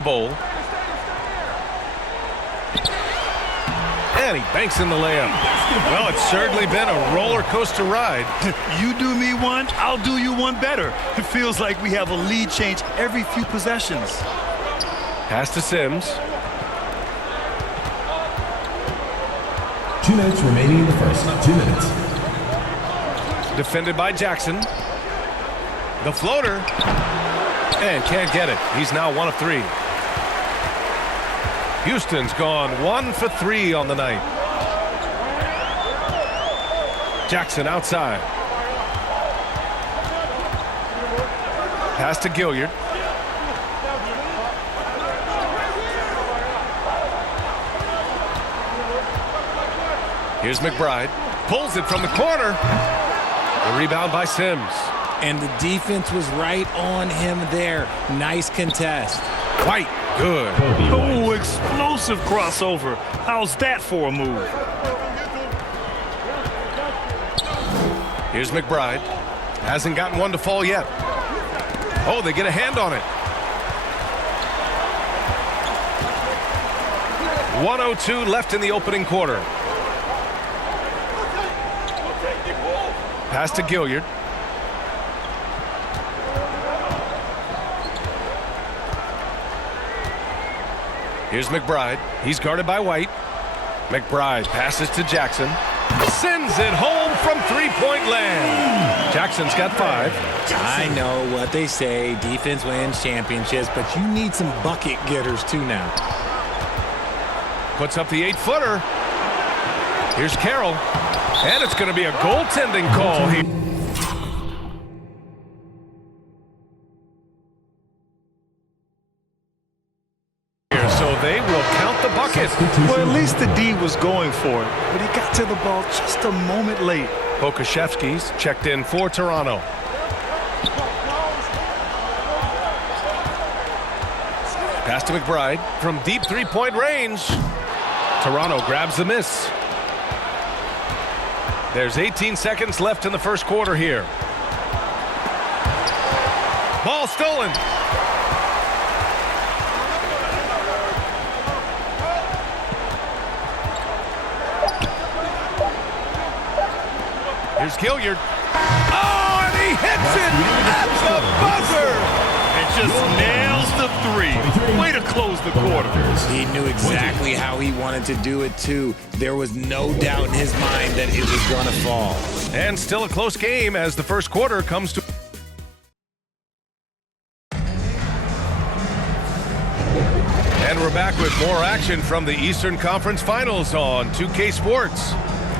bowl. And he banks in the layup. Well, it's certainly been a roller coaster ride. You do me one, I'll do you one better. It feels like we have a lead change every few possessions. Pass to Sims. 2 minutes remaining in the first. 2 minutes. Defended by Jackson. The floater. And can't get it. He's now 1 of 3. Houston's gone 1 for 3 on the night. Jackson outside. Pass to Gilliard. Here's McBride. Pulls it from the corner. The rebound by Sims. And the defense was right on him there. Nice contest. White. Good. Oh, explosive crossover. How's that for a move? Here's McBride. Hasn't gotten one to fall yet. Oh, they get a hand on it. 1:02 left in the opening quarter. Pass to Gilliard. Here's McBride. He's guarded by White. McBride passes to Jackson. Sends it home from three-point land. Jackson's got 5. I know what they say. Defense wins championships, but you need some bucket getters too now. Puts up the 8-footer. Here's Carroll. And it's going to be a goaltending call here. So they will count the bucket. Well, at least the D was going for it, but he got to the ball just a moment late. Pokashevsky's checked in for Toronto. Pass to McBride from deep three-point range. Toronto grabs the miss. There's 18 seconds left in the first quarter here. Ball stolen. Here's Gilliard. Oh, and he hits it at the buzzer. And just nails the 3. Way to close the quarter. He knew exactly how he wanted to do it, too. There was no doubt in his mind that it was going to fall. And still a close game as the first quarter comes to... And we're back with more action from the Eastern Conference Finals on 2K Sports.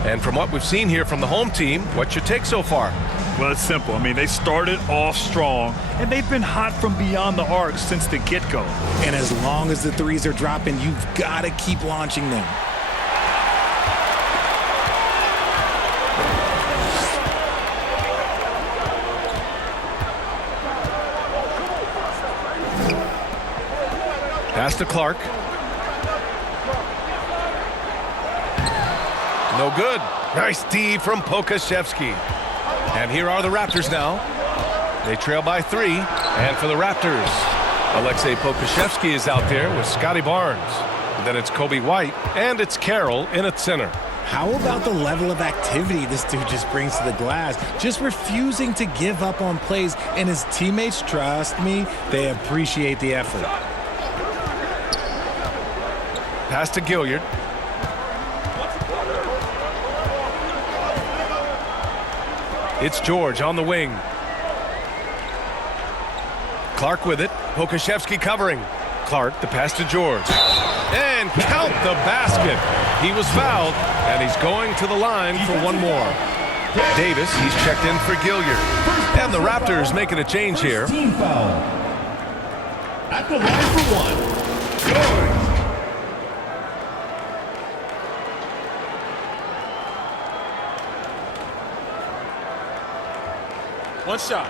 And from what we've seen here from the home team, what's your take so far? Well, it's simple. I mean, they started off strong, and they've been hot from beyond the arc since the get-go. And as long as the threes are dropping, you've got to keep launching them. Pass to Clark. No good. Nice D from Pokashevsky. And here are the Raptors now. They trail by 3. And for the Raptors, Alexei Pokashevsky is out there with Scotty Barnes. Then it's Kobe White, and it's Carroll in at center. How about the level of activity this dude just brings to the glass? Just refusing to give up on plays, and his teammates, trust me, they appreciate the effort. Pass to Gilliard. It's George on the wing. Clark with it. Pokashevsky covering. Clark, the pass to George. And count the basket. He was fouled, and he's going to the line for one more. Davis, he's checked in for Gilliard. And the Raptors making a change here. Team foul. At the line for 1. One shot.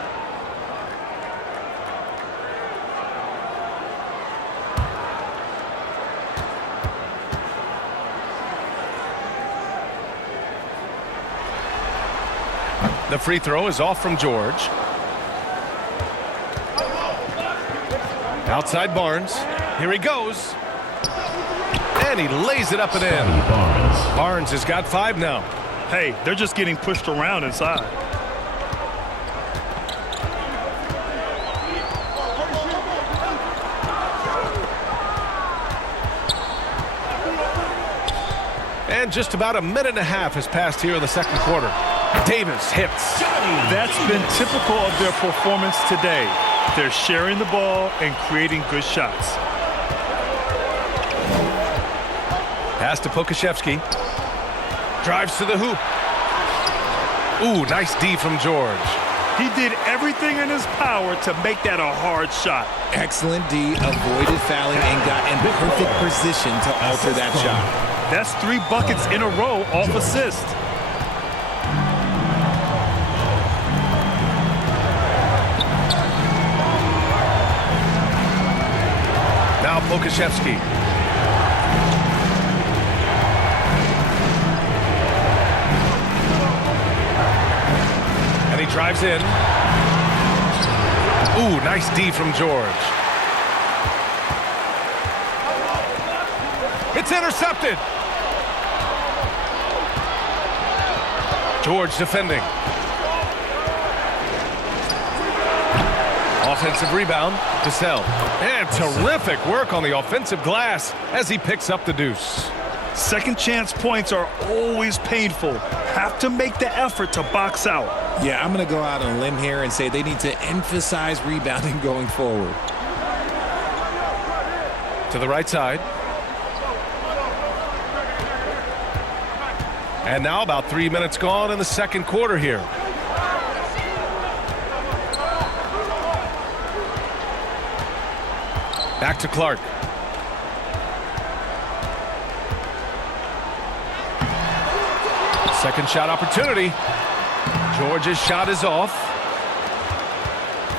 The free throw is off from George. Outside Barnes. Here he goes. And he lays it up and in. Barnes has got 5 now. Hey, they're just getting pushed around inside. And just about a minute and a half has passed here in the second quarter. Davis hits. That's been typical of their performance today. They're sharing the ball and creating good shots. Pass to Pokuševski. Drives to the hoop. Ooh, nice D from George. He did everything in his power to make that a hard shot. Excellent D, avoided fouling and got in perfect position to alter that shot. That's 3 buckets in a row off assist. Now Pokuševski. And he drives in. Ooh, nice D from George. It's intercepted. George defending. Offensive rebound, Cassell. And terrific work on the offensive glass as he picks up the deuce. Second chance points are always painful. Have to make the effort to box out. Yeah, I'm going to go out on a limb here and say they need to emphasize rebounding going forward. To the right side. And now about 3 minutes gone in the second quarter here. Back to Clark. Second shot opportunity. George's shot is off.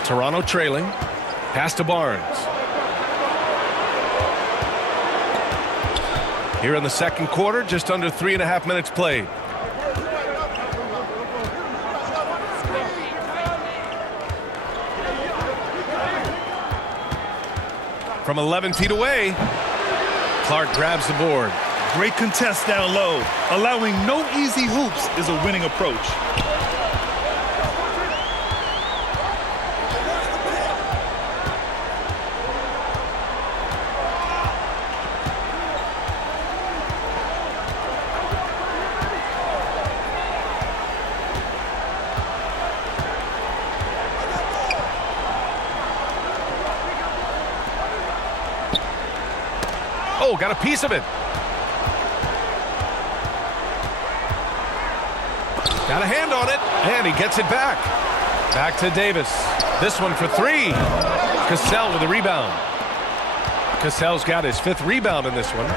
Toronto trailing. Pass to Barnes. Here in the second quarter, just under 3.5 minutes played. From 11 feet away, Clark grabs the board. Great contest down low. Allowing no easy hoops is a winning approach. Oh, got a piece of it. Got a hand on it, and he gets it back. Back to Davis. This one for 3. Cassell with the rebound. Cassell's got his 5th rebound in this one.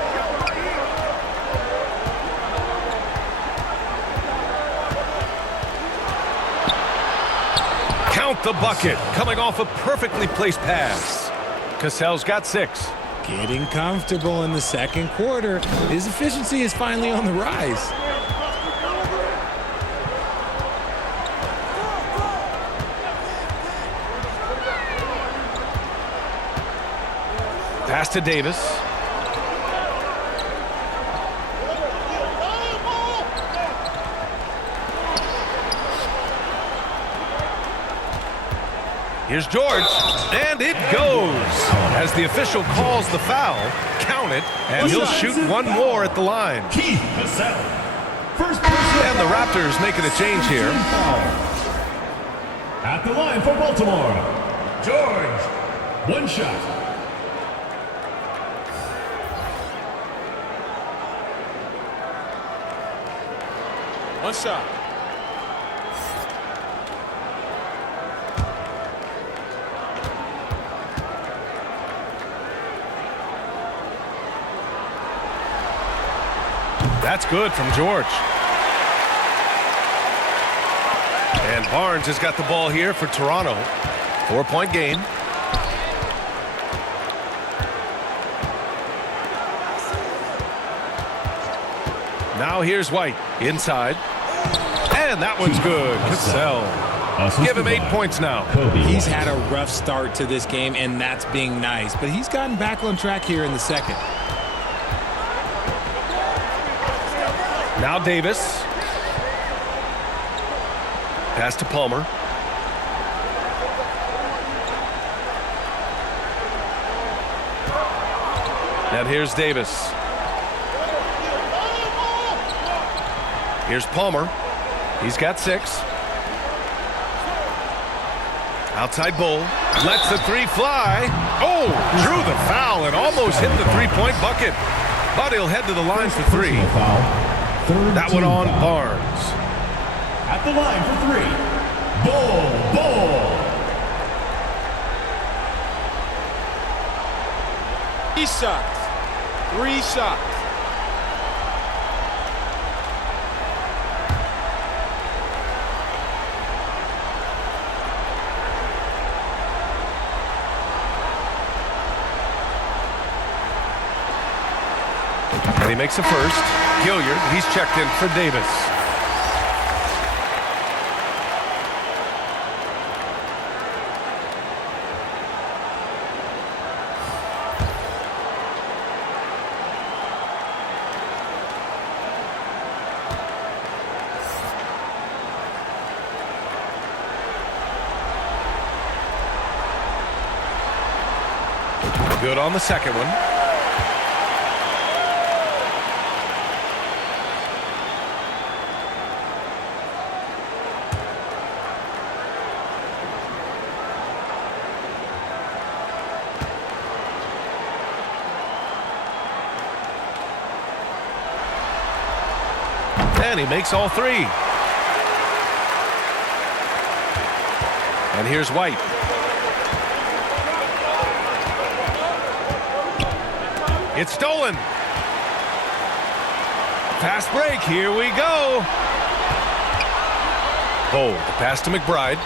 Count the bucket, coming off a perfectly placed pass. Cassell's got 6. Getting comfortable in the second quarter. His efficiency is finally on the rise. Pass to Davis. Here's George, and it goes. As the official calls the foul, count it, and he'll shoot one more at the line. And the Raptors making a change here. At the line for Baltimore, George. 1 shot. One shot. That's good from George. And Barnes has got the ball here for Toronto. 4-point game. Now here's White inside. And that one's good. Cassell. Give him 8 points now. He's had a rough start to this game, and that's being nice. But he's gotten back on track here in the second. Now Davis. Pass to Palmer. And here's Davis. Here's Palmer. He's got 6. Outside Bull. Lets the 3 fly. Oh, drew the foul and almost hit the 3-point bucket. But he'll head to the line for 3. That one on Barnes. At the line for 3. Bull. 3 shots. 3 shots. And he makes a first. Gilliard, he's checked in for Davis. Good on the second one. And he makes all 3. And here's White. It's stolen. Fast break. Here we go. Oh, the pass to McBride.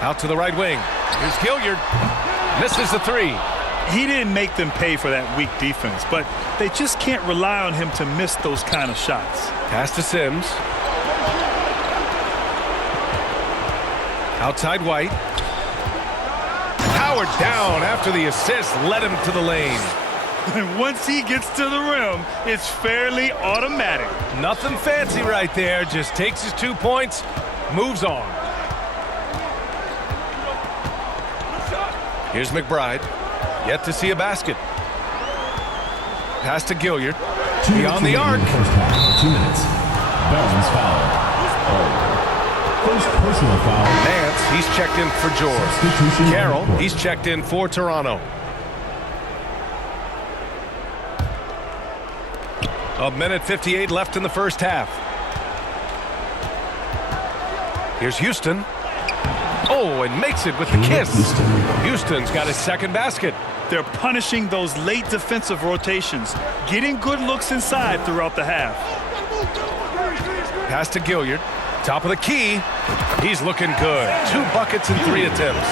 Out to the right wing. Here's Gilliard. Misses the 3. He didn't make them pay for that weak defense, but they just can't rely on him to miss those kind of shots. Pass to Sims. Outside White. Howard down after the assist led him to the lane. And once he gets to the rim, it's fairly automatic. Nothing fancy right there. Just takes his 2 points, moves on. Here's McBride. Yet to see a basket. Pass to Gilliard. Beyond the arc. First half, 2 minutes. Barnes foul. First personal foul. Nance, he's checked in for George. Substitution. Carroll, he's checked in for Toronto. A minute 58 left in the first half. Here's Houston. Oh, and makes it with the kiss. Houston's got his second basket. They're punishing those late defensive rotations, getting good looks inside throughout the half. Pass to Gilliard. Top of the key. He's looking good. 2 buckets in 3 attempts.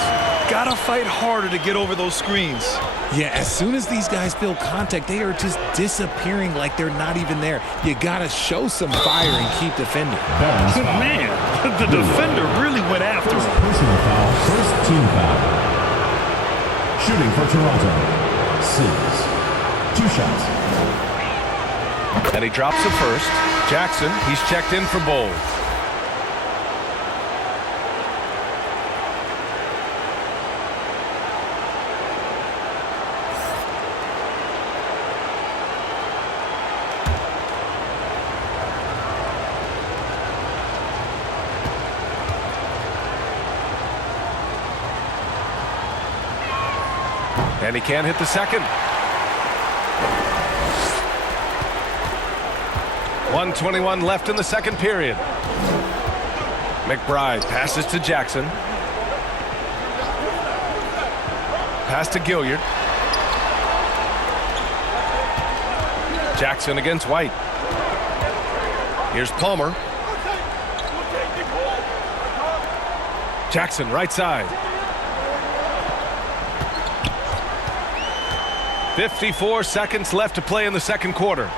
Gotta fight harder to get over those screens. Yeah, as soon as these guys feel contact, they are just disappearing like they're not even there. You gotta show some fire and keep defending. Barnes foul. Man, the defender really went after First him. personal foul. First team foul. Shooting for Toronto. Sims. 2 shots. And he drops the first. Jackson, he's checked in for Bull. And he can't hit the second. 1:21 left in the second period. McBride passes to Jackson. Pass to Gilliard. Jackson against White. Here's Palmer. Jackson right side. 54 seconds left to play in the second quarter.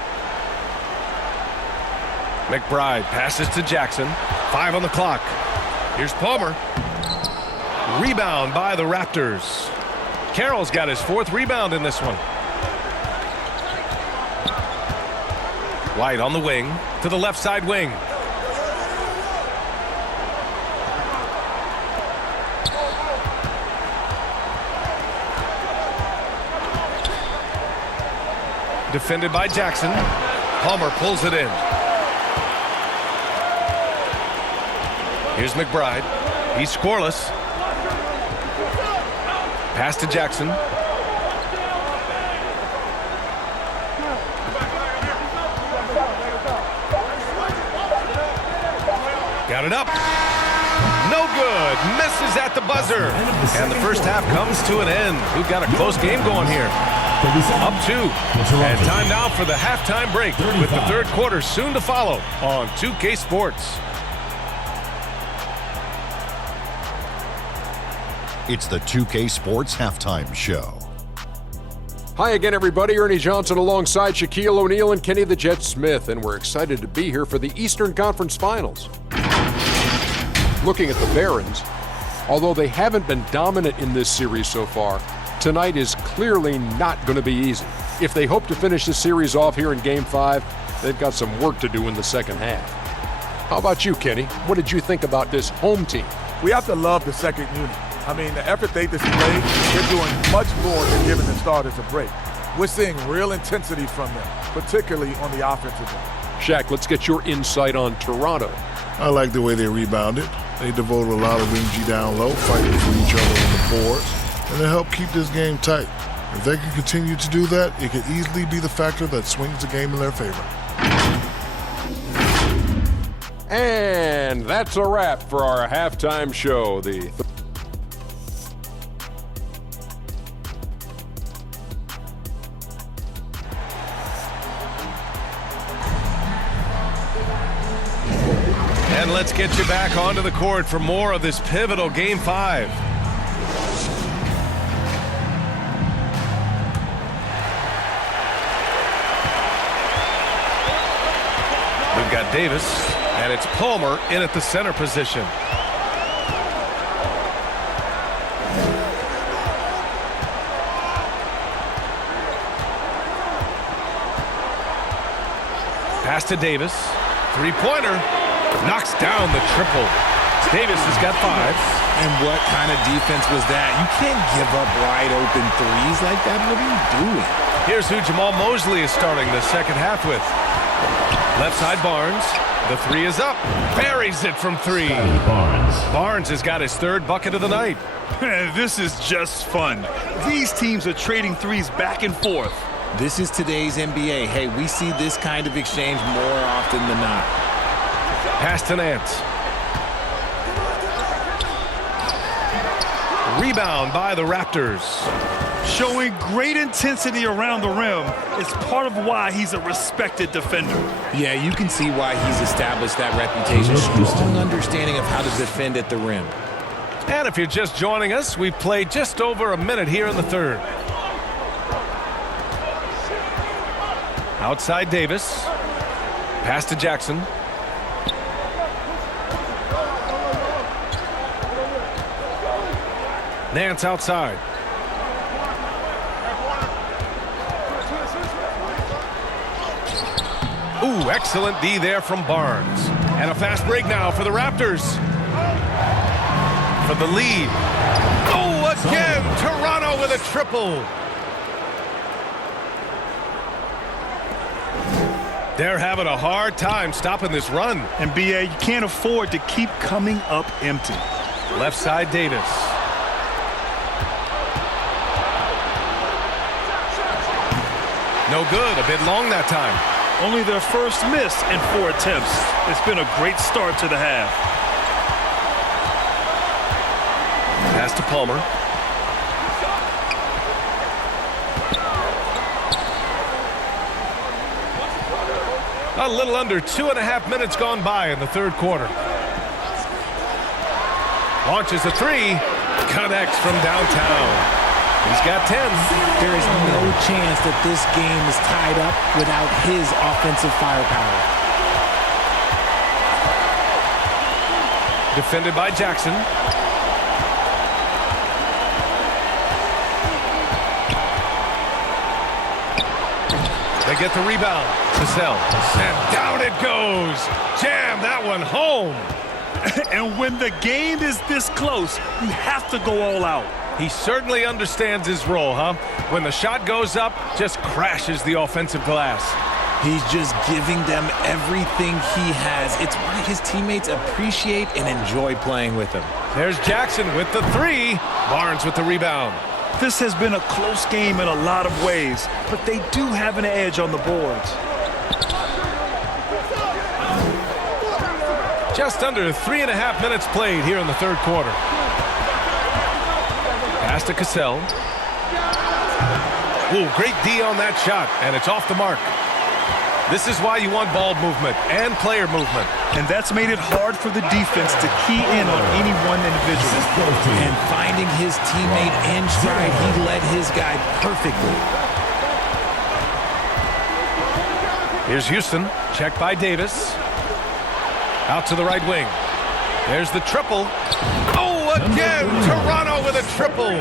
McBride passes to Jackson. 5 on the clock. Here's Palmer. Rebound by the Raptors. Carroll's got his 4th rebound in this one. White on the wing to the left side wing. Defended by Jackson. Palmer pulls it in. Here's McBride. He's scoreless. Pass to Jackson. Got it up. No good. Misses at the buzzer. And the first half comes to an end. We've got a close game going here. Up 2. And time now for the halftime break with the third quarter soon to follow on 2K Sports. It's the 2K Sports Halftime Show. Hi again, everybody. Ernie Johnson alongside Shaquille O'Neal and Kenny the Jet Smith, and we're excited to be here for the Eastern Conference Finals. Looking at the Barons, although they haven't been dominant in this series so far, tonight is clearly not going to be easy. If they hope to finish the series off here in Game 5, they've got some work to do in the second half. How about you, Kenny? What did you think about this home team? We have to love the second unit. I mean, the effort they displayed, they're doing much more than giving the starters a break. We're seeing real intensity from them, particularly on the offensive end. Shaq, let's get your insight on Toronto. I like the way they rebounded. They devoted a lot of energy down low, fighting for each other on the boards, and they helped keep this game tight. If they can continue to do that, it could easily be the factor that swings the game in their favor. And that's a wrap for our halftime show. And let's get you back onto the court for more of this pivotal Game 5. We've got Davis, and it's Palmer in at the center position. Pass to Davis. Three-pointer. Knocks down the triple. Davis has got 5. And what kind of defense was that? You can't give up wide open threes like that. What are you doing? Here's who Jamal Mosley is starting the second half with. Left side Barnes. The 3 is up. Buries it from 3. Barnes has got his 3rd bucket of the night. This is just fun. These teams are trading threes back and forth. This is today's NBA. Hey, we see this kind of exchange more often than not. Pass to Nance. Rebound by the Raptors. Showing great intensity around the rim is part of why he's a respected defender. Yeah, you can see why he's established that reputation. Strong understanding of how to defend at the rim. And if you're just joining us, we've played just over a minute here in the third. Outside Davis. Pass to Jackson. Nance outside. Ooh, excellent D there from Barnes. And a fast break now for the Raptors. For the lead. Oh, again, Toronto with a triple. They're having a hard time stopping this run. And BA, you can't afford to keep coming up empty. Left side Davis. No good, a bit long that time. Only their first miss in 4 attempts. It's been a great start to the half. Pass to Palmer. A little under 2.5 minutes gone by in the third quarter. Launches a 3. Connects from downtown. He's got 10. There is no chance that this game is tied up without his offensive firepower. Defended by Jackson. They get the rebound. Cassell. And down it goes. Jam that one home. And when the game is this close, you have to go all out. He certainly understands his role, huh? When the shot goes up, just crashes the offensive glass. He's just giving them everything he has. It's why his teammates appreciate and enjoy playing with him. There's Jackson with the three. Barnes with the rebound. This has been a close game in a lot of ways, but they do have an edge on the boards. Just under 3.5 minutes played here in the third quarter. Pass to Cassell. Ooh, great D on that shot, and it's off the mark. This is why you want ball movement and player movement. And that's made it hard for the defense to key in on any one individual. And finding his teammate in stride, he led his guy perfectly. Here's Houston, checked by Davis. Out to the right wing. There's the triple. Oh, again, Toronto with a triple.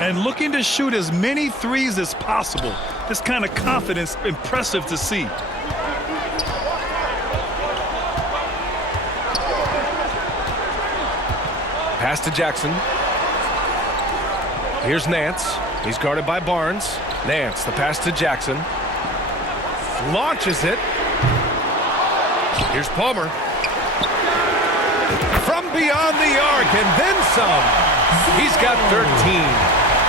And looking to shoot as many threes as possible. This kind of confidence, impressive to see. Pass to Jackson. Here's Nance. He's guarded by Barnes. Nance, the pass to Jackson. Launches it. Here's Palmer. From beyond the arc, and then some. He's got 13.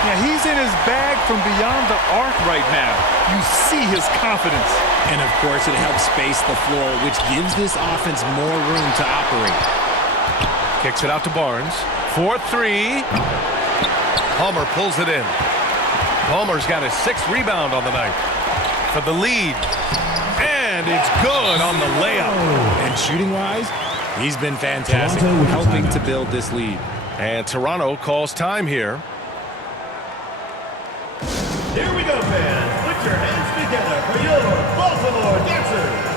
Yeah, he's in his bag from beyond the arc right now. You see his confidence. And, of course, it helps space the floor, which gives this offense more room to operate. Kicks it out to Barnes. 4-3. Palmer pulls it in. Palmer's got his 6th rebound on the night for the lead. And it's good on the layup. And shooting-wise, he's been fantastic, helping to build this lead. And Toronto calls time here. Here we go, fans. Put your hands together for your Baltimore Dancers.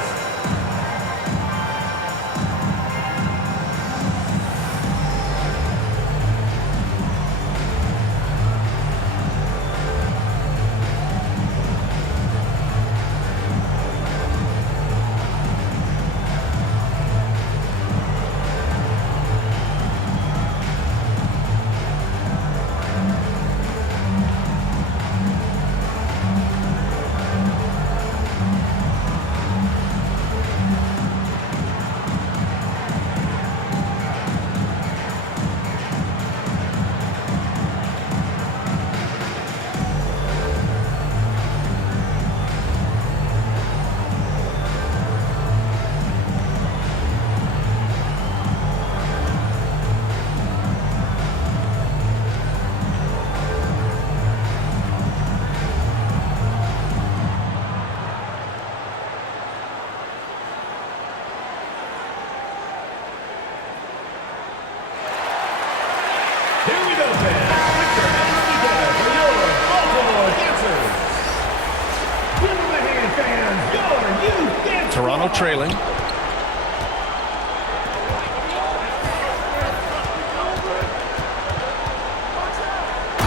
Toronto trailing.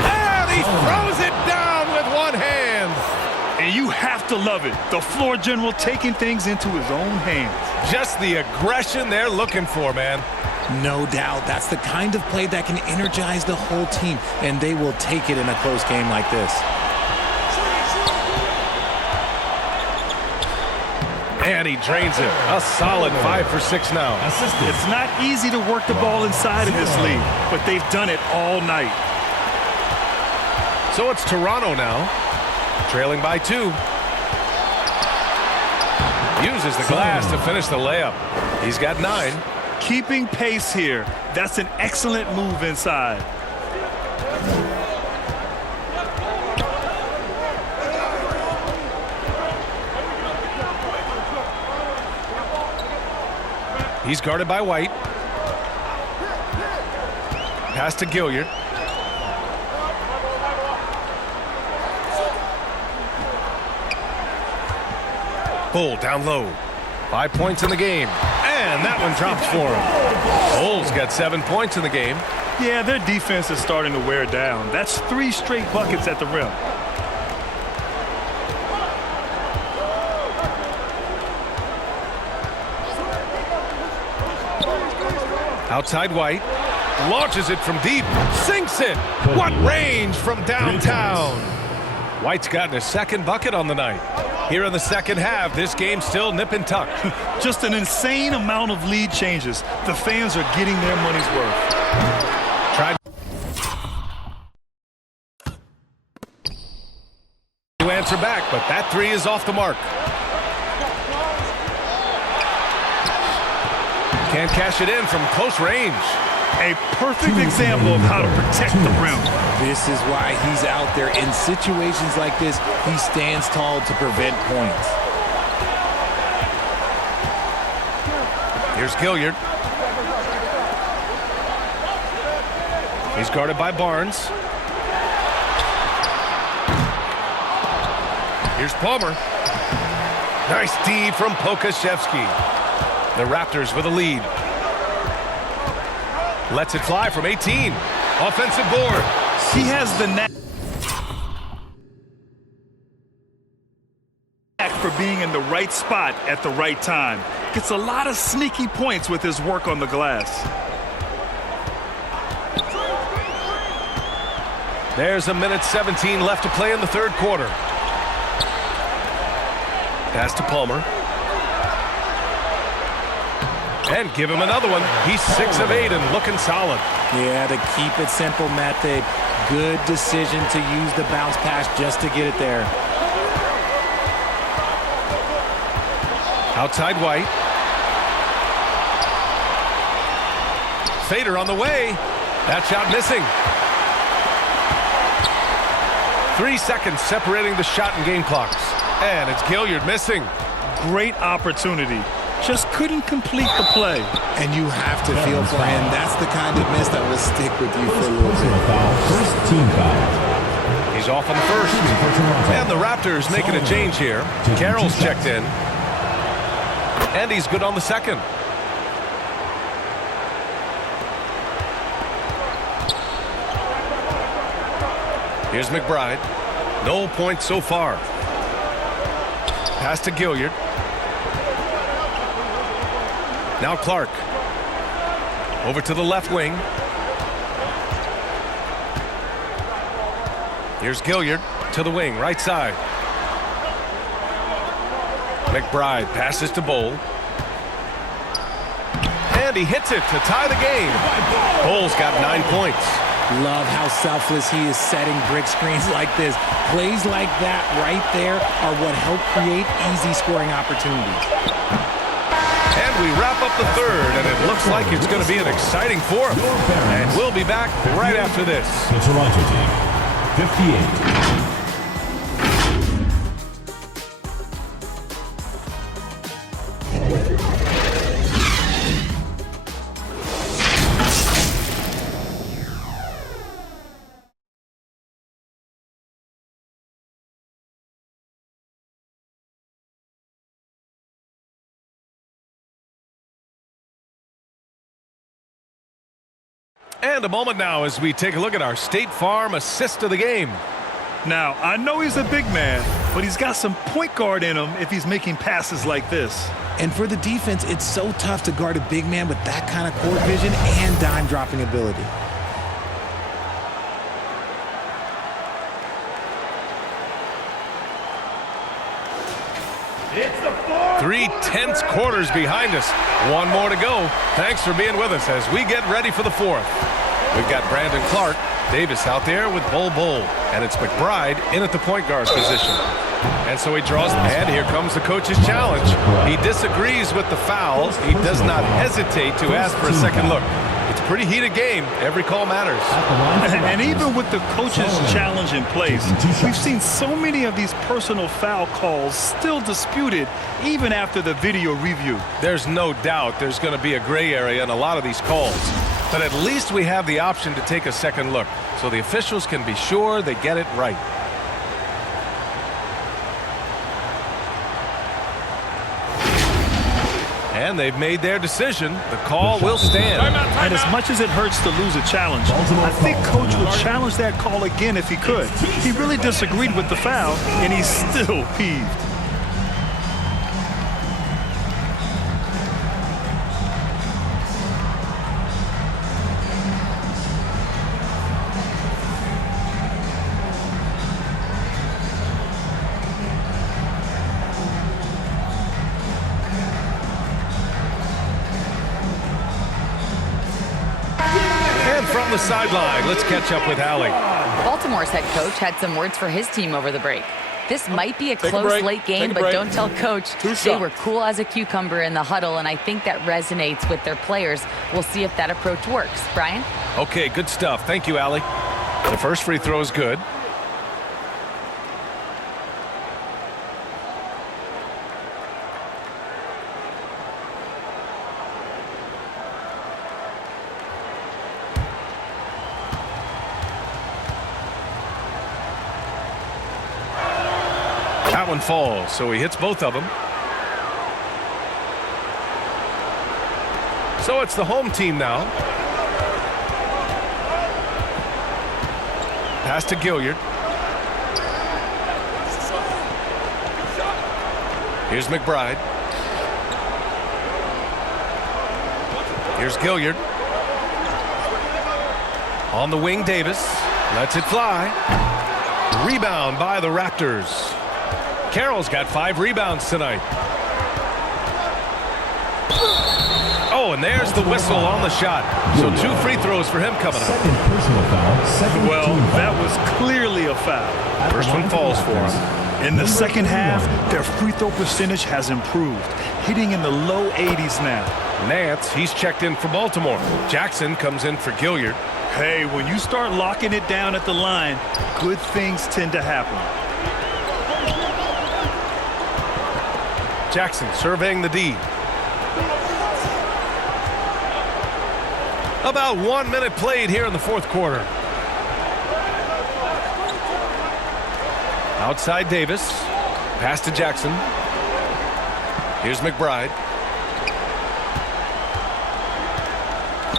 And he throws it down with one hand. And you have to love it. The floor general taking things into his own hands. Just the aggression they're looking for, man. No doubt. That's the kind of play that can energize the whole team, and they will take it in a close game like this. And he drains it. A solid 5 for 6 now. It's not easy to work the ball inside of this league, but they've done it all night. So it's Toronto now, trailing by 2. Uses the glass to finish the layup. He's got 9. Keeping pace here. That's an excellent move inside. He's guarded by White. Pass to Gilliard. Bull down low. 5 points in the game. And that one drops for him. Bull's got 7 points in the game. Yeah, their defense is starting to wear down. That's 3 straight buckets at the rim. Outside White. Launches it from deep. Sinks it. What range from downtown. White's gotten his second bucket on the night. Here in the second half, this game's still nip and tuck. Just an insane amount of lead changes. The fans are getting their money's worth. Tried to answer back, but that three is off the mark. Can't cash it in from close range. A perfect example of how to protect the rim. This is why he's out there. In situations like this, he stands tall to prevent points. Here's Gilliard. He's guarded by Barnes. Here's Palmer. Nice D from Pokashevsky. The Raptors with a lead. Lets it fly from 18. Offensive board. He has the knack for being in the right spot at the right time. Gets a lot of sneaky points with his work on the glass. There's a minute 17 left to play in the third quarter. Pass to Palmer. And give him another one. He's 6 of 8 and looking solid. Yeah, to keep it simple, Mate. Good decision to use the bounce pass just to get it there. Outside White. Fader on the way. That shot missing. 3 seconds separating the shot and game clocks. And it's Gilliard missing. Great opportunity. Just couldn't complete the play. And you have to feel for him. That's the kind of miss that will stick with you for a little bit. First team foul. He's off on the first. And the Raptors making a change here. Carroll's checked in. And he's good on the second. Here's McBride. No points so far. Pass to Gilliard. Now Clark. Over to the left wing. Here's Gilliard to the wing, right side. McBride passes to Bull. And he hits it to tie the game. Bull's got 9 points. Love how selfless he is setting brick screens like this. Plays like that right there are what help create easy scoring opportunities. And we wrap up the third, and it looks like it's going to be an exciting fourth. And we'll be back right after this. The Toronto team, 58. And a moment now as we take a look at our State Farm assist of the game. Now, I know he's a big man, but he's got some point guard in him if he's making passes like this. And for the defense, it's so tough to guard a big man with that kind of court vision and dime dropping ability. Three tense quarters behind us. One more to go. Thanks for being with us as we get ready for the fourth. We've got Brandon Clark, Davis out there with Bull, and it's McBride in at the point guard position. And so he draws, and here comes the coach's challenge. He disagrees with the foul. He does not hesitate to ask for a second look. It's a pretty heated game. Every call matters. And even with the coach's challenge in place, we've seen so many of these personal foul calls still disputed even after the video review. There's no doubt there's going to be a gray area in a lot of these calls. But at least we have the option to take a second look so the officials can be sure they get it right. And they've made their decision. The call will stand. And as much as it hurts to lose a challenge, I think Coach would challenge that call again if he could. He really disagreed with the foul, and he's still peeved. From the sideline, let's catch up with Allie. Baltimore's head coach had some words for his team over the break. This might be a close late game, but don't tell coach. They were cool as a cucumber in the huddle, and I think that resonates with their players. We'll see if that approach works. Brian? Okay, good stuff. Thank you, Allie. The first free throw is good. That one falls, so he hits both of them. So it's the home team now. Pass to Gilliard. Here's McBride. Here's Gilliard. On the wing, Davis. Lets it fly. Rebound by the Raptors. Carroll's got 5 rebounds tonight. Oh, and there's the whistle on the shot. So 2 free throws for him coming up. Well, that was clearly a foul. First one falls for him. In the second half, their free throw percentage has improved, hitting in the low 80s now. Nance, he's checked in for Baltimore. Jackson comes in for Gilliard. Hey, when you start locking it down at the line, good things tend to happen. Jackson surveying the D. About 1 minute played here in the fourth quarter. Outside Davis. Pass to Jackson. Here's McBride.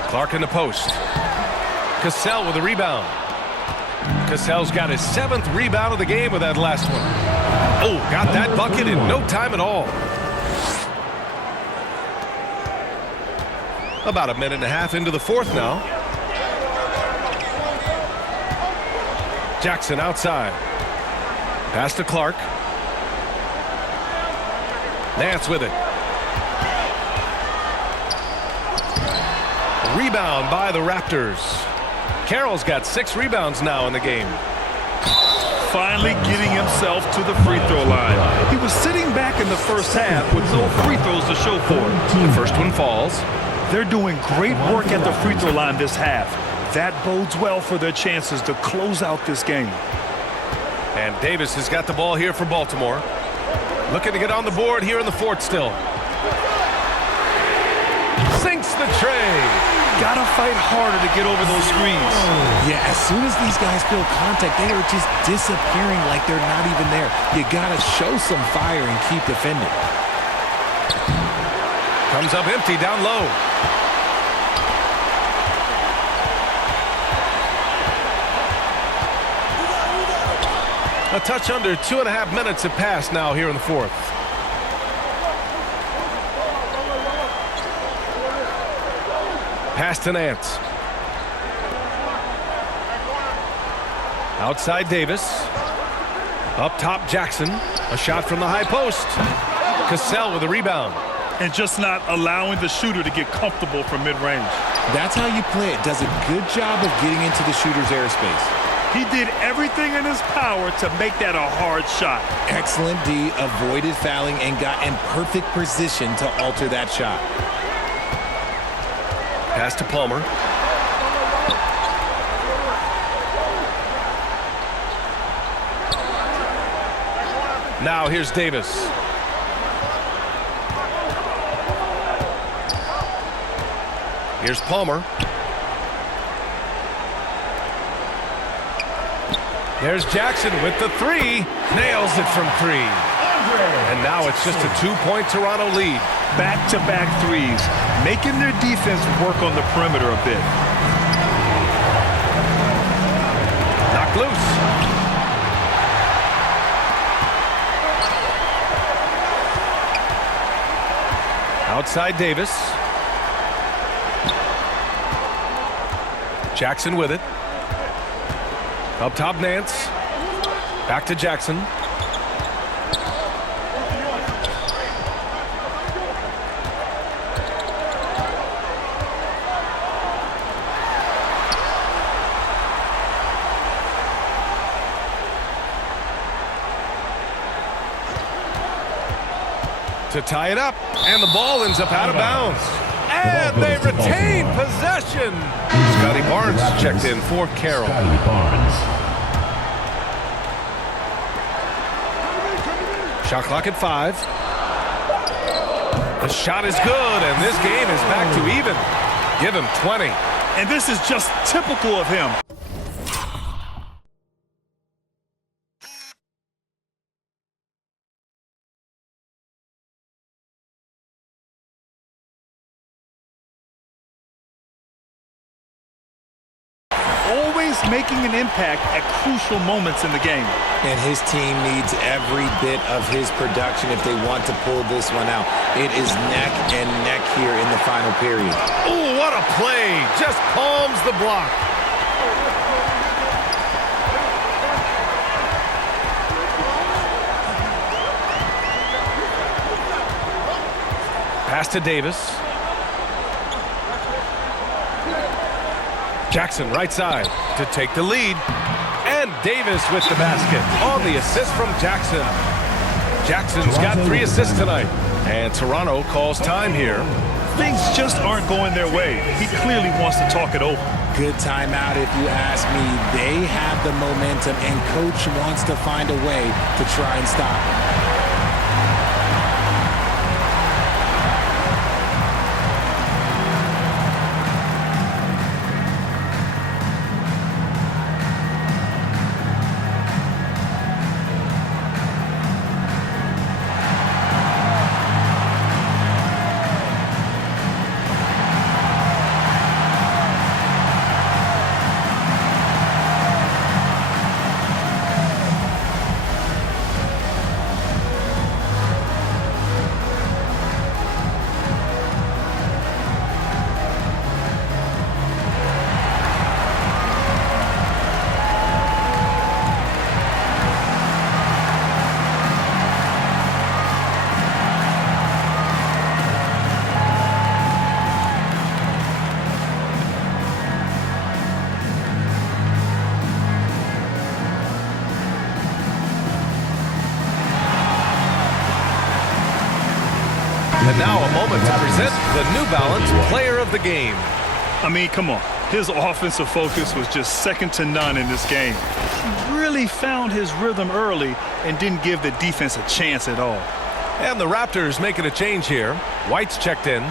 Clark in the post. Cassell with a rebound. Cassell's got his 7th rebound of the game with that last one. Oh, got that bucket in no time at all. About a minute and a half into the fourth now. Jackson outside. Pass to Clark. Nance with it. Rebound by the Raptors. Carroll's got 6 rebounds now in the game. Finally getting himself to the free throw line. He was sitting back in the first half with no free throws to show for it. The first one falls. They're doing great work at the free throw line this half. That bodes well for their chances to close out this game. And Davis has got the ball here for Baltimore. Looking to get on the board here in the fourth still. Sinks the tray. Gotta fight harder to get over those screens. Yeah, as soon as these guys feel contact, they are just disappearing like they're not even there. You gotta show some fire and keep defending. Comes up empty down low. A touch under 2.5 minutes have passed now here in the fourth. Pass to Nance. Outside Davis. Up top Jackson. A shot from the high post. Cassell with a rebound. And just not allowing the shooter to get comfortable from mid-range. That's how you play it. Does a good job of getting into the shooter's airspace. He did everything in his power to make that a hard shot. Excellent D, avoided fouling, and got in perfect position to alter that shot. Pass to Palmer. Now here's Davis. Here's Palmer. There's Jackson with the 3. Nails it from 3. And now it's just a 2-point Toronto lead. back-to-back threes, making their defense work on the perimeter a bit. Knocked loose. Outside Davis. Jackson with it. Up top Nance. Back to Jackson. To tie it up, and the ball ends up out of bounds. And they retain possession. Scotty Barnes checked in for Carroll. Scotty Barnes. Shot clock at 5. The shot is good, and this game is back to even. Give him 20. And this is just typical of him. Always making an impact at crucial moments in the game. And his team needs every bit of his production if they want to pull this one out. It is neck and neck here in the final period. Oh, what a play. Just palms the block. Pass to Davis. Jackson right side to take the lead. And Davis with the basket on the assist from Jackson. Jackson's got 3 assists tonight. And Toronto calls time here. Things just aren't going their way. He clearly wants to talk it over. Good timeout if you ask me. They have the momentum and coach wants to find a way to try and stop it. And now a moment to present the New Balance Player of the Game. I mean, come on. His offensive focus was just second to none in this game. He really found his rhythm early and didn't give the defense a chance at all. And the Raptors making a change here. White's checked in.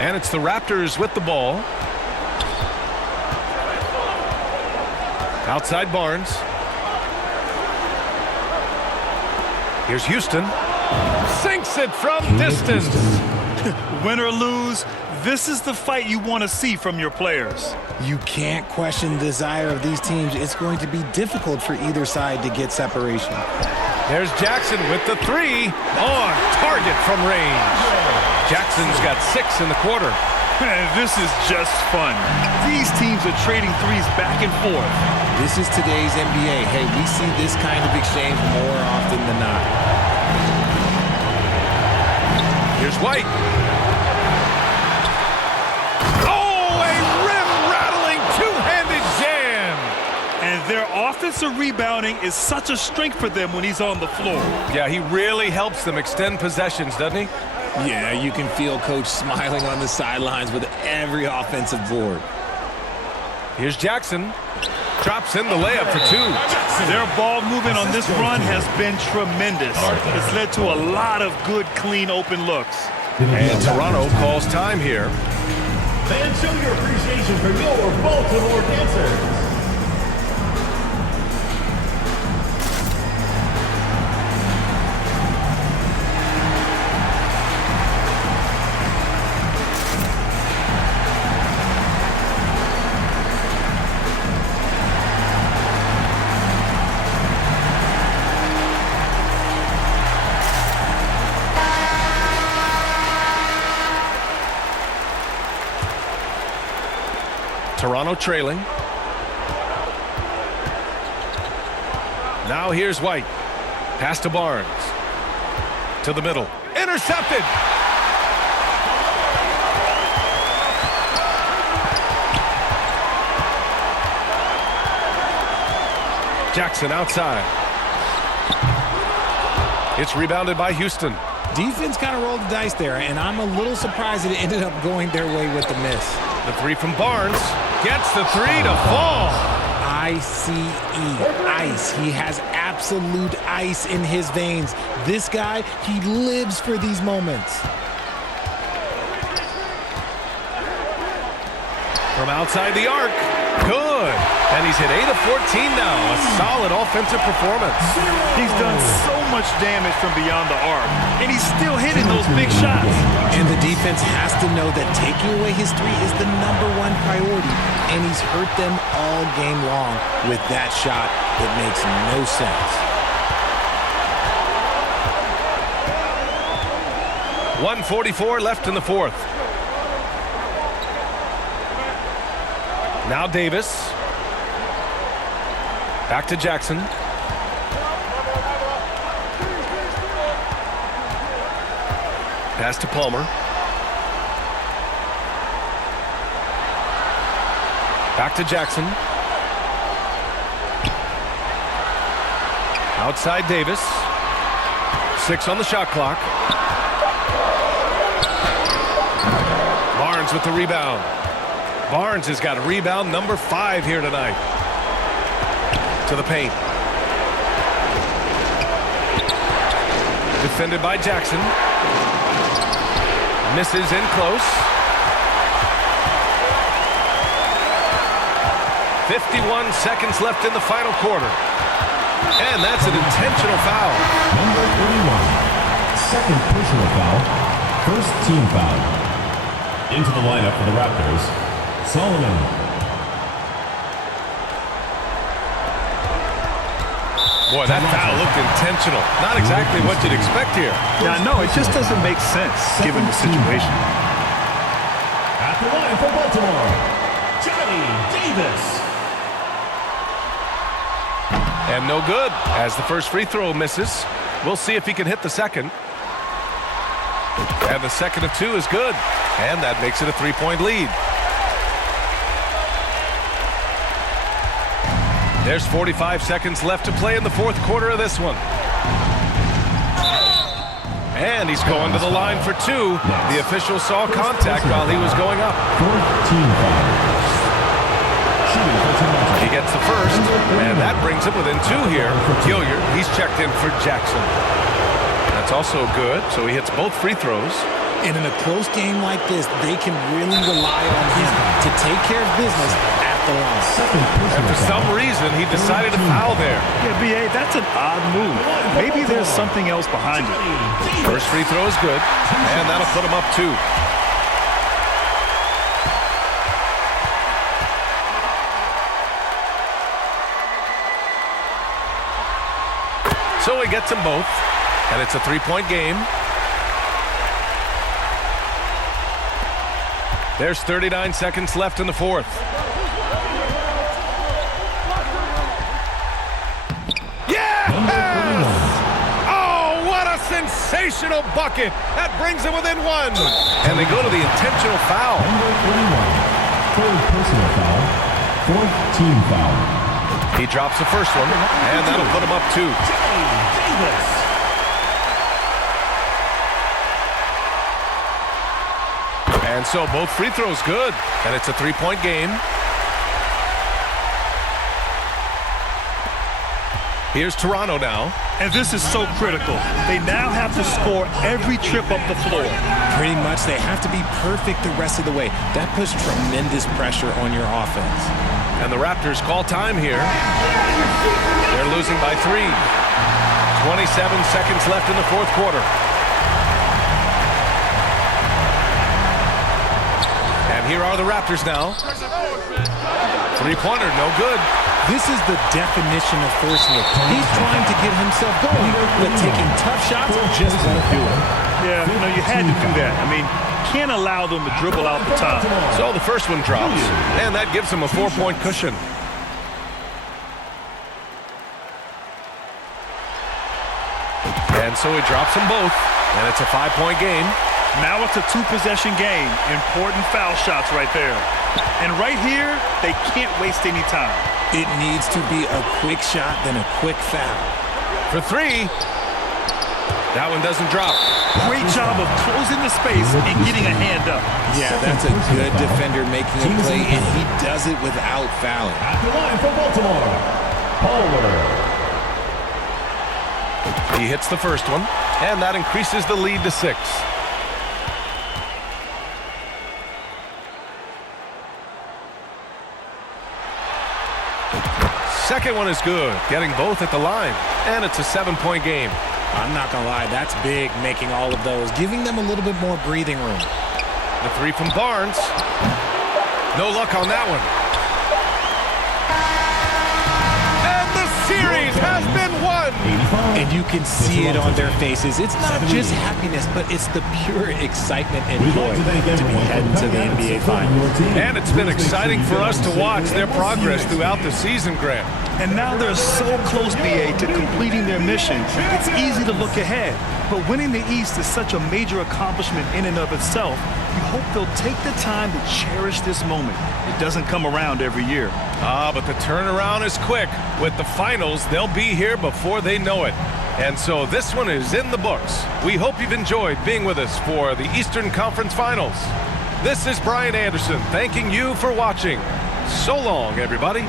And it's the Raptors with the ball. Outside Barnes. Here's Houston. Sinks it from distance. Win or lose, this is the fight you want to see from your players. You can't question the desire of these teams. It's going to be difficult for either side to get separation. There's Jackson with the 3 on target from range. Jackson's got 6 in the quarter. This is just fun. These teams are trading threes back and forth. This is today's NBA. Hey, we see this kind of exchange more often than not. Here's White. Oh, a rim-rattling two-handed jam. And their offensive rebounding is such a strength for them when he's on the floor. Yeah, he really helps them extend possessions, doesn't he? Yeah, you can feel Coach smiling on the sidelines with every offensive board. Here's Jackson. Drops in the layup for 2. Their ball movement on this run has been tremendous. It's led to a lot of good, clean, open looks. And Toronto calls time here. Fans, show your appreciation for your Baltimore dancers. Toronto trailing. Now here's White. Pass to Barnes. To the middle. Intercepted! Jackson outside. It's rebounded by Houston. Defense kind of rolled the dice there, and I'm a little surprised that it ended up going their way with the miss. The three from Barnes. Gets the three to fall. ICE, ice. He has absolute ice in his veins. This guy, he lives for these moments. From outside the arc. Good. And he's hit 8 of 14 now. A solid offensive performance. He's done so much damage from beyond the arc, and he's still hitting those big shots. And the defense has to know that taking away his three is the #1 priority, and he's hurt them all game long with that shot. It makes no sense. 1:44 left in the fourth. Now Davis. Back to Jackson. Pass to Palmer. Back to Jackson. Outside Davis. 6 on the shot clock. Barnes with the rebound. Barnes has got rebound number 5 here tonight. To the paint. Defended by Jackson. Misses in close. 51 seconds left in the final quarter. And that's an intentional foul. Number 31, second personal foul, first team foul. Into the lineup for the Raptors, Solomon. Boy, that foul looked intentional. Not exactly what you'd expect here. Yeah, no, it just doesn't make sense given the situation. At the line for Baltimore, Johnny Davis. And no good, as the first free throw misses. We'll see if he can hit the second. And the second of 2 is good. And that makes it a 3-point lead. There's 45 seconds left to play in the fourth quarter of this one. And he's going to the line for 2. The official saw contact while he was going up. Fourth team foul. He gets the first, and that brings him within 2 here. Gilliard, he's checked in for Jackson. That's also good, so he hits both free throws. And in a close game like this, they can really rely on him to take care of business at the line. And for some reason, he decided to foul there. Yeah, B.A., that's an odd move. Maybe there's something else behind it. First free throw is good, and that'll put him up 2. So he gets them both, and it's a 3-point game. There's 39 seconds left in the fourth. Yes! Oh, what a sensational bucket. That brings him within 1. And they go to the intentional foul. Number 31, third personal foul, fourth team foul. He drops the first one, and that'll put him up 2. Davis. And so both free throws good, and it's a 3-point game. Here's Toronto now. And this is so critical. They now have to score every trip up the floor. Pretty much they have to be perfect the rest of the way. That puts tremendous pressure on your offense. And the Raptors call time here. They're losing by 3. 27 seconds left in the fourth quarter. And here are the Raptors now. Three-pointer, no good. This is the definition of forcing it. He's trying to get himself going, but taking tough shots just won't do it. Yeah, you had to do that. I mean, can't allow them to dribble out the top. So the first one drops, and that gives him a 4-point cushion. And so he drops them both, and it's a 5-point game. Now it's a 2-possession game. Important foul shots right there. And right here, they can't waste any time. It needs to be a quick shot, then a quick foul. For 3. That one doesn't drop. Great job of closing the space and getting a hand up. Yeah, that's a good defender making a play, and he does it without fouling. At the line for Baltimore, Pollard. He hits the first one, and that increases the lead to 6. Second one is good, getting both at the line, and it's a 7-point game. I'm not going to lie, that's big, making all of those, giving them a little bit more breathing room. The 3 from Barnes. No luck on that one. And the series has been won. And you can see it on their faces. It's not just happiness, but it's the pure excitement and joy to be heading to the NBA Finals. And it's been exciting for us to watch their progress throughout the season, Grant. And now they're so close, BA, to completing their mission. It's easy to look ahead. But winning the East is such a major accomplishment in and of itself. We hope they'll take the time to cherish this moment. It doesn't come around every year. But the turnaround is quick. With the finals, they'll be here before they know it. And so this one is in the books. We hope you've enjoyed being with us for the Eastern Conference Finals. This is Brian Anderson thanking you for watching. So long, everybody.